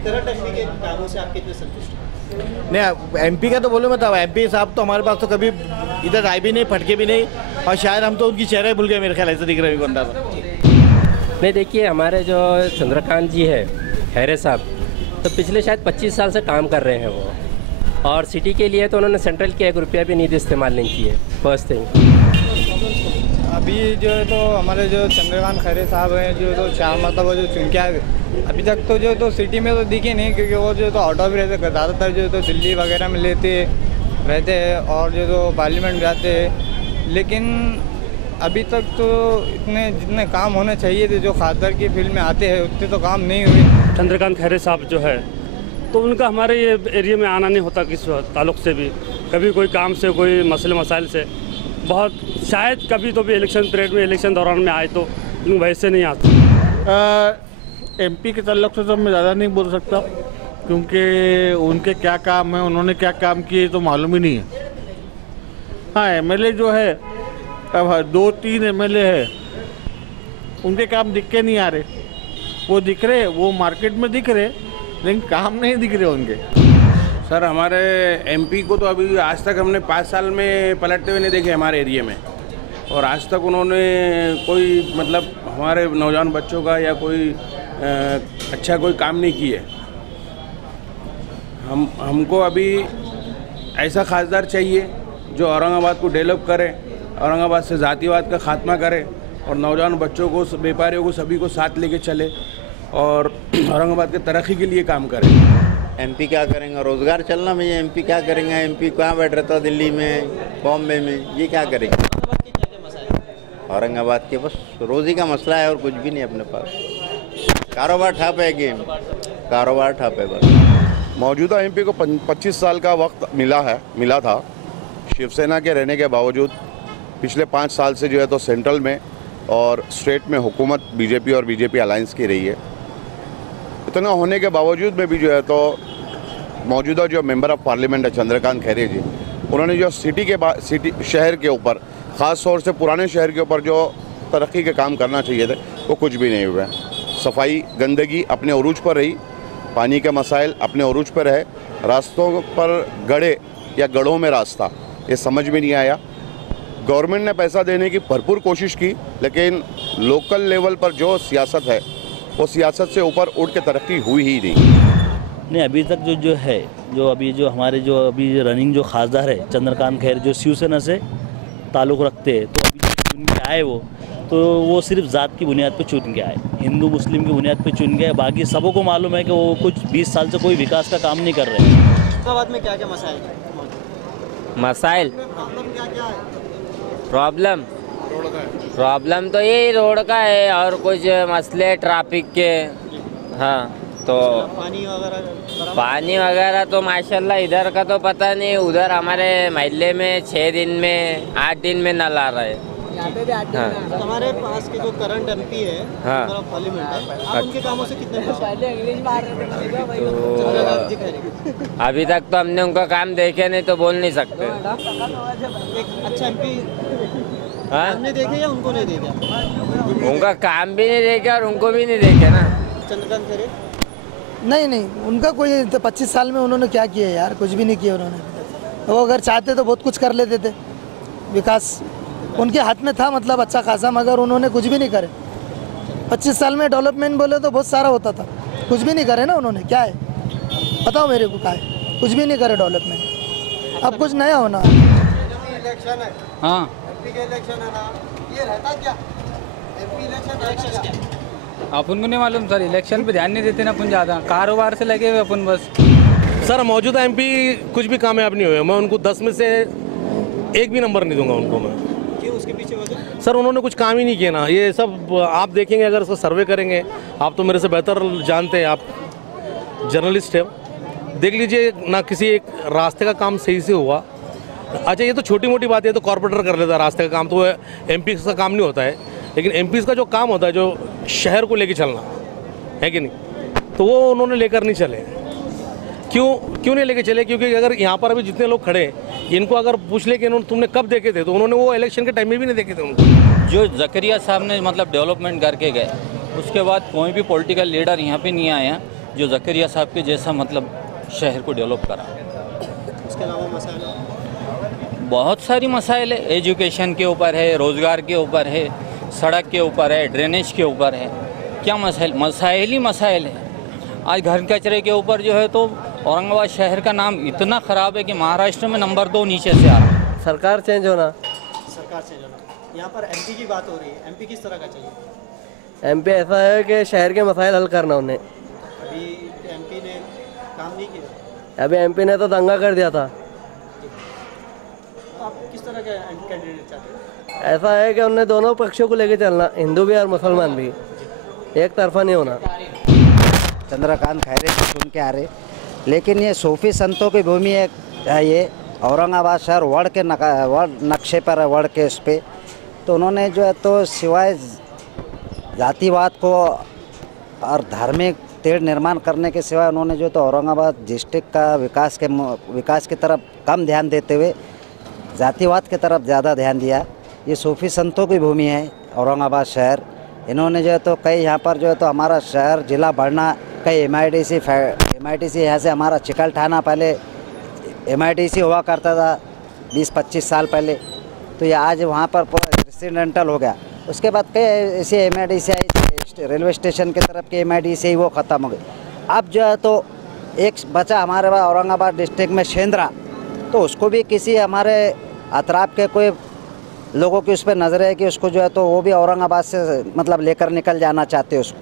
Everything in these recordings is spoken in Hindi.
करंट एमपी के कामों से आप कितने संतुष्ट हैं? नहीं, एमपी का तो बोलो मत, एमपी साहब तो हमारे पास तो कभी इधर आए भी नहीं, फटके भी नहीं, और शायद हम तो उनकी चेहरे भूल गए, मेरे ख्याल ऐसे दिख रहे हैं बंदा तो। नहीं, देखिए हमारे जो चंद्रकांत जी है खैरे साहब, तो पिछले शायद 25 साल से काम कर रहे हैं वो, और सिटी के लिए तो उन्होंने सेंट्रल की 1 रुपया भी निधि इस्तेमाल नहीं की है, फर्स्ट थिंग। अभी जो है तो हमारे जो चंद्रकांत खैरे साहब हैं, जो तो 4 मतलब जो चुन के आए, अभी तक तो जो तो सिटी में तो दिखे नहीं, क्योंकि वो जो तो ऑटो भी रहते, ज़्यादातर जो तो दिल्ली वगैरह में रहते हैं और जो तो पार्लियामेंट जाते हैं, लेकिन अभी तक तो इतने जितने काम होने चाहिए थे जो खासदार की फील्ड में आते हैं उतने तो काम नहीं हुए। चंद्रकांत खैरे साहब जो है तो उनका हमारे ये एरिया में आना नहीं होता किस ताल्लुक से भी, कभी कोई काम से, कोई मसले मसाइल से, बहुत शायद कभी तो भी इलेक्शन पीरियड में, इलेक्शन दौरान में आए तो, वैसे नहीं आते। एमपी के ताल्लुक से तो मैं ज़्यादा नहीं बोल सकता, क्योंकि उनके क्या काम है, उन्होंने क्या काम किए तो मालूम ही नहीं है। हाँ, एमएलए जो है, अब 2-3 एमएलए है, उनके काम दिख के नहीं आ रहे, वो दिख रहे, वो मार्केट में दिख रहे, लेकिन काम नहीं दिख रहे उनके। सर, हमारे एमपी को तो अभी आज तक हमने 5 साल में पलटते हुए नहीं देखे हमारे एरिया में, और आज तक उन्होंने कोई मतलब हमारे नौजवान बच्चों का या कोई अच्छा कोई काम नहीं किए। हमको अभी ऐसा खासदार चाहिए जो औरंगाबाद को डेवलप करे, औरंगाबाद से जातिवाद का खात्मा करे, और नौजवान बच्चों को, व्यापारियों को, सभी को साथ लेके चले और औरंगाबाद के तरक्की के लिए काम करे। एमपी क्या करेंगे? रोजगार चलना भैया, एमपी क्या करेंगे? एमपी कहाँ बैठ रहता है? दिल्ली में, बॉम्बे में, ये क्या करेंगे? औरंगाबाद के बस रोजी का मसला है और कुछ भी नहीं अपने पास। कारोबार ठप है, गेम कारोबार ठप है बस। मौजूदा एमपी को 25 साल का वक्त मिला था। शिवसेना के रहने के बावजूद पिछले 5 साल से जो है तो सेंट्रल में और स्टेट में हुकूमत बीजेपी और बीजेपी अलायंस की रही है। इतना होने के बावजूद में भी जो है तो मौजूदा जो मेंबर ऑफ पार्लियामेंट है चंद्रकांत खैरे जी, उन्होंने जो सिटी शहर के ऊपर, ख़ास तौर से पुराने शहर के ऊपर जो तरक्की के काम करना चाहिए थे, वो कुछ भी नहीं हुए। सफाई, गंदगी अपने उरूज पर रही, पानी के मसाइल अपने उरूज पर रहे, रास्तों पर गड्ढे या गढ़ों में रास्ता, ये समझ में नहीं आया। गवर्नमेंट ने पैसा देने की भरपूर कोशिश की, लेकिन लोकल लेवल पर जो सियासत है वो सियासत से ऊपर उठ के तरक्की हुई ही नहीं। अभी तक जो है, जो अभी जो हमारे जो अभी रनिंग जो खासदार है चंद्रकांत खैरे, जो शिवसेना से ताल्लुक़ रखते हैं, तो अभी चुन के आए वो सिर्फ ज़ात की बुनियाद पे चुन के आए, हिंदू मुस्लिम की बुनियाद पे चुन गए। बाकी सबों को मालूम है कि वो कुछ 20 साल से कोई विकास का काम नहीं कर रहे हैं। औरंगाबाद में क्या क्या मसाइल मसाइल प्रॉब्लम तो यही रोड का है, और कुछ मसले ट्रैफिक के। हाँ, तो पानी वगैरह तो माशाल्लाह इधर का तो पता नहीं, उधर हमारे महल्ले में 6 दिन में 8 दिन में नल आ रहा है। हाँ। तो हमारे पास के जो करंट एमपी है, हाँ, पार्लियामेंट है, आप उनके कामों से कितने खुश हैं? तो अभी तक तो हमने उनका काम देखे नहीं, तो बोल नहीं सकते। एक अच्छा एमपी हमने देखे या उनको नहीं देखे? उनका काम भी नहीं देखे और उनको भी नहीं देखे ना। चंद्रकांत खैरे नहीं, उनका कोई 25 साल में उन्होंने क्या किया यार? कुछ भी नहीं किया उन्होंने। वो अगर चाहते तो बहुत कुछ कर लेते थे, विकास उनके हाथ में था, मतलब अच्छा खासा, मगर उन्होंने कुछ भी नहीं करे। 25 साल में डेवलपमेंट बोले तो बहुत सारा होता था, कुछ भी नहीं करे ना उन्होंने। क्या है बताओ मेरे को, क्या है? कुछ भी नहीं करे डेवलपमेंट। अब कुछ नया होना। इलेक्शन है, हाँ, एमपी के इलेक्शन है ना, ये रहता क्या? एमपी इलेक्शन क्या? अपन को नहीं मालूम सर, इलेक्शन पे ध्यान नहीं देते ना अपन, ज़्यादा कारोबार से लगे हुए अपन बस। सर, मौजूदा एमपी कुछ भी कामयाब नहीं हुए। मैं उनको 10 में से 1 भी नंबर नहीं दूंगा उनको मैं। क्यों? उसके पीछे वजह? सर, उन्होंने कुछ काम ही नहीं किया ना। ये सब आप देखेंगे, अगर इसका सर्वे करेंगे, आप तो मेरे से बेहतर जानते हैं, आप जर्नलिस्ट हैं, देख लीजिए ना, किसी एक रास्ते का काम सही से हुआ। अच्छा, ये तो छोटी मोटी बात है, तो कॉर्पोरेटर कर लेता है रास्ते का काम, तो एमपी का काम नहीं होता है। लेकिन एमपी का जो काम होता है, जो शहर को लेके चलना है कि नहीं, तो वो उन्होंने लेकर नहीं चले। क्यों नहीं लेके चले? क्योंकि अगर यहाँ पर अभी जितने लोग खड़े हैं, इनको अगर पूछ ले कि तुमने कब देखे थे, तो उन्होंने वो इलेक्शन के टाइम में भी नहीं देखे थे उनको। जो जकरिया साहब ने मतलब डेवलपमेंट करके गए, उसके बाद कोई भी पॉलिटिकल लीडर यहाँ पे नहीं आया जो ज़करिया साहब के जैसा मतलब शहर को डेवलप करा। उसके अलावा मसाला बहुत सारी मसाइल है, एजुकेशन के ऊपर है, रोज़गार के ऊपर है, सड़क के ऊपर है, ड्रेनेज के ऊपर है। क्या मसाइल ही मसाइल है। आज घर कचरे के ऊपर जो है तो औरंगाबाद शहर का नाम इतना ख़राब है कि महाराष्ट्र में नंबर 2 नीचे से आ रहा है। सरकार चेंज होना। सरकार चेंज होना। यहाँ पर एमपी की बात हो रही है, एमपी किस तरह का चाहिए? एमपी ऐसा है कि शहर के मसाइल हल करना उन्हें। अभी एमपी ने काम नहीं किया। अभी एमपी ने तो दंगा कर दिया था। आप किस तरह का कैंडिडेट चाहते हैं? ऐसा है कि उन्हें दोनों पक्षों को लेकर चलना, हिंदू भी और मुसलमान भी, एक तरफा नहीं होना। चंद्रकांत खैरे को चुन के आ रहे, लेकिन ये सूफी संतों की भूमि है। ये औरंगाबाद शहर वर्ल्ड नक्शे पर है, वर्ल्ड के उस पर। तो उन्होंने जो है तो सिवाय जातिवाद को और धार्मिक तेढ़ निर्माण करने के सिवाय उन्होंने जो तो औरंगाबाद डिस्ट्रिक्ट का विकास की तरफ कम ध्यान देते हुए जातिवाद की तरफ ज़्यादा ध्यान दिया। ये सूफी संतों की भूमि है औरंगाबाद शहर। इन्होंने जो है तो कई यहाँ पर जो है तो हमारा शहर जिला बढ़ना, कई MIDC यहाँ से हमारा चिकल थाना पहले MIDC हुआ करता था 20-25 साल पहले, तो ये आज वहाँ पर रेसिडेंटल हो गया। उसके बाद कई ऐसे MIDC आई, रेलवे स्टेशन की तरफ के MIDC वो ख़त्म हो गई। अब जो है तो एक बचा हमारे पास औरंगाबाद डिस्ट्रिक्ट में शेंद्रा, तो उसको भी किसी हमारे अतराफ के कोई लोगों की उस पर नज़र है कि उसको जो है तो वो भी औरंगाबाद से मतलब लेकर निकल जाना चाहते हैं उसको,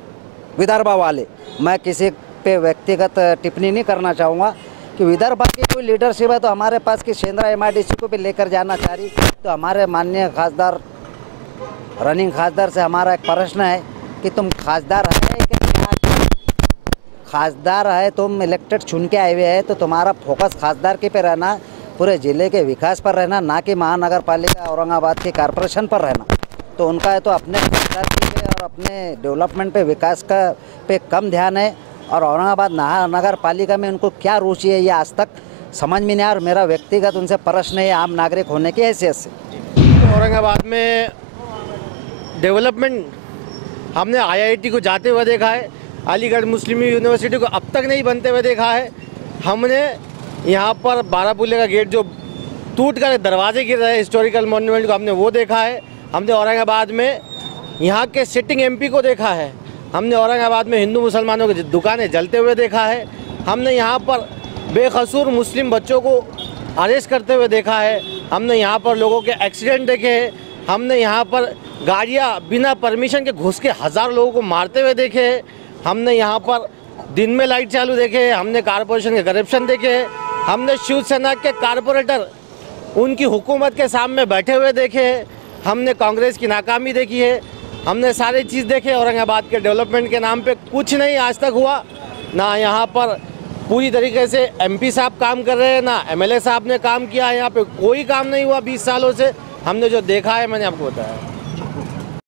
विदर्भा वाले। मैं किसी पे व्यक्तिगत टिप्पणी नहीं करना चाहूँगा कि विदर्भा की कोई लीडरशिप है तो हमारे पास कि शेंद्रा MIDC को भी लेकर जाना चाह रही। तो हमारे माननीय खासदार रनिंग खासदार से हमारा एक प्रश्न है कि तुम खासदार है कि खासदार है, तुम इलेक्टेड चुन के आए हुए हैं, तो तुम्हारा फोकस खासदार के पे रहना, पूरे ज़िले के विकास पर रहना, ना कि महानगर पालिका औरंगाबाद की कॉरपोरेशन पर रहना। तो उनका है तो अपने खासदार पे और अपने डेवलपमेंट पे विकास का पे कम ध्यान है। और औरंगाबाद महानगर पालिका में उनको क्या रुचि है ये आज तक समझ में नहीं आया। और मेरा व्यक्तिगत उनसे प्रश्न है आम नागरिक होने की हैसियत से। तो औरंगाबाद में डेवलपमेंट हमने IIT को जाते हुए देखा है, अलीगढ़ मुस्लिम यूनिवर्सिटी को अब तक नहीं बनते हुए देखा है। हमने यहाँ पर बारापुले का गेट जो टूट कर दरवाजे गिर रहे हैं हिस्टोरिकल मॉन्यूमेंट को, हमने वो देखा है। हमने औरंगाबाद में यहाँ के सिटिंग MP को देखा है। हमने औरंगाबाद में हिंदू मुसलमानों की दुकानें जलते हुए देखा है। हमने यहाँ पर बेकसूर मुस्लिम बच्चों को अरेस्ट करते हुए देखा है। हमने यहाँ पर लोगों के एक्सीडेंट देखे हैं। हमने यहाँ पर गाड़ियाँ बिना परमिशन के घुस के 1000 लोगों को मारते हुए देखे हैं। हमने यहाँ पर दिन में लाइट चालू देखे हैं। हमने कारपोरेशन के करप्शन देखे हैं। हमने शिवसेना के कारपोरेटर उनकी हुकूमत के सामने बैठे हुए देखे हैं। हमने कांग्रेस की नाकामी देखी है। हमने सारी चीज़ देखे। औरंगाबाद के डेवलपमेंट के नाम पे कुछ नहीं आज तक हुआ। ना यहाँ पर पूरी तरीके से MP साहब काम कर रहे हैं, ना MLA साहब ने काम किया। यहाँ पे कोई काम नहीं हुआ 20 सालों से। हमने जो देखा है मैंने आपको बताया।